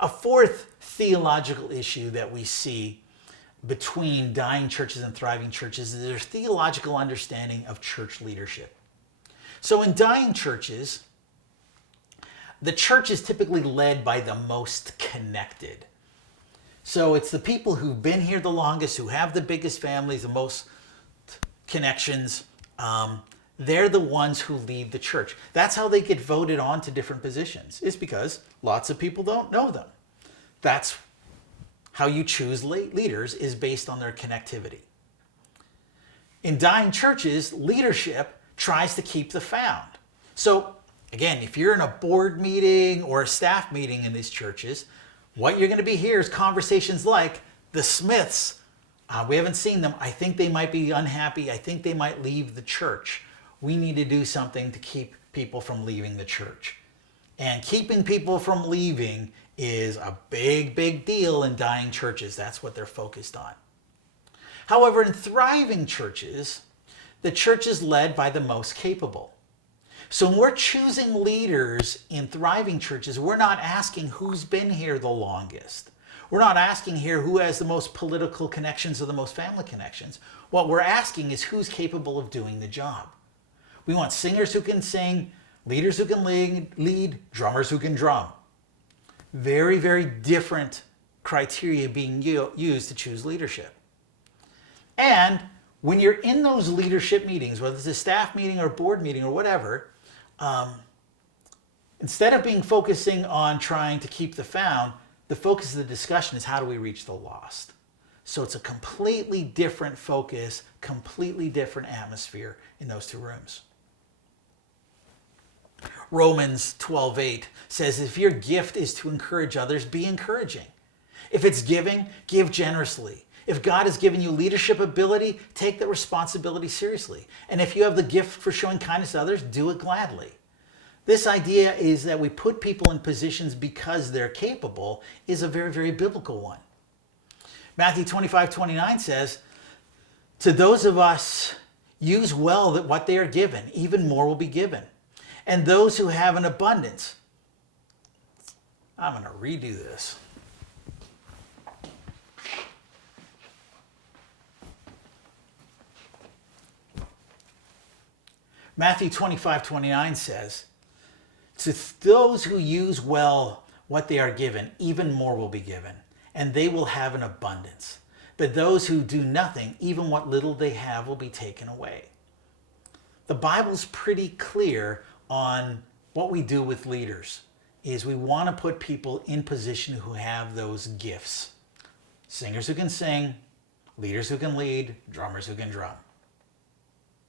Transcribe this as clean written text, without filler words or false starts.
A fourth theological issue that we see between dying churches and thriving churches is their theological understanding of church leadership. So in dying churches, the church is typically led by the most connected. So it's the people who've been here the longest, who have the biggest families, the most connections. They're the ones who lead the church. That's how they get voted on to different positions, is because lots of people don't know them. That's how you choose leaders, is based on their connectivity. In dying churches, leadership tries to keep the found. So again, if you're in a board meeting or a staff meeting in these churches, what you're going to be hearing is conversations like, the Smiths, we haven't seen them. I think they might be unhappy. I think they might leave the church. We need to do something to keep people from leaving the church. And keeping people from leaving is a big, big deal in dying churches. That's what they're focused on. However, in thriving churches, the church is led by the most capable. So when we're choosing leaders in thriving churches, we're not asking who's been here the longest. We're not asking here who has the most political connections or the most family connections. What we're asking is who's capable of doing the job. We want singers who can sing, leaders who can lead, drummers who can drum. Very, very different criteria being used to choose leadership. And when you're in those leadership meetings, whether it's a staff meeting or a board meeting or whatever, instead of focusing on trying to keep the found, the focus of the discussion is how do we reach the lost? So it's a completely different focus, completely different atmosphere in those two rooms. Romans 12:8 says, if your gift is to encourage others, be encouraging. If it's giving, give generously. If God has given you leadership ability, take that responsibility seriously. And if you have the gift for showing kindness to others, do it gladly. This idea is that we put people in positions because they're capable is a very, very biblical one. Matthew 25:29 says, to those of us, use well that what they are given, even more will be given. And those who have an abundance. I'm going to redo this. Matthew 25:29 says, to those who use well what they are given, even more will be given, and they will have an abundance. But those who do nothing, even what little they have will be taken away. The Bible's pretty clear on what we do with leaders, is we want to put people in position who have those gifts. Singers who can sing, leaders who can lead, drummers who can drum.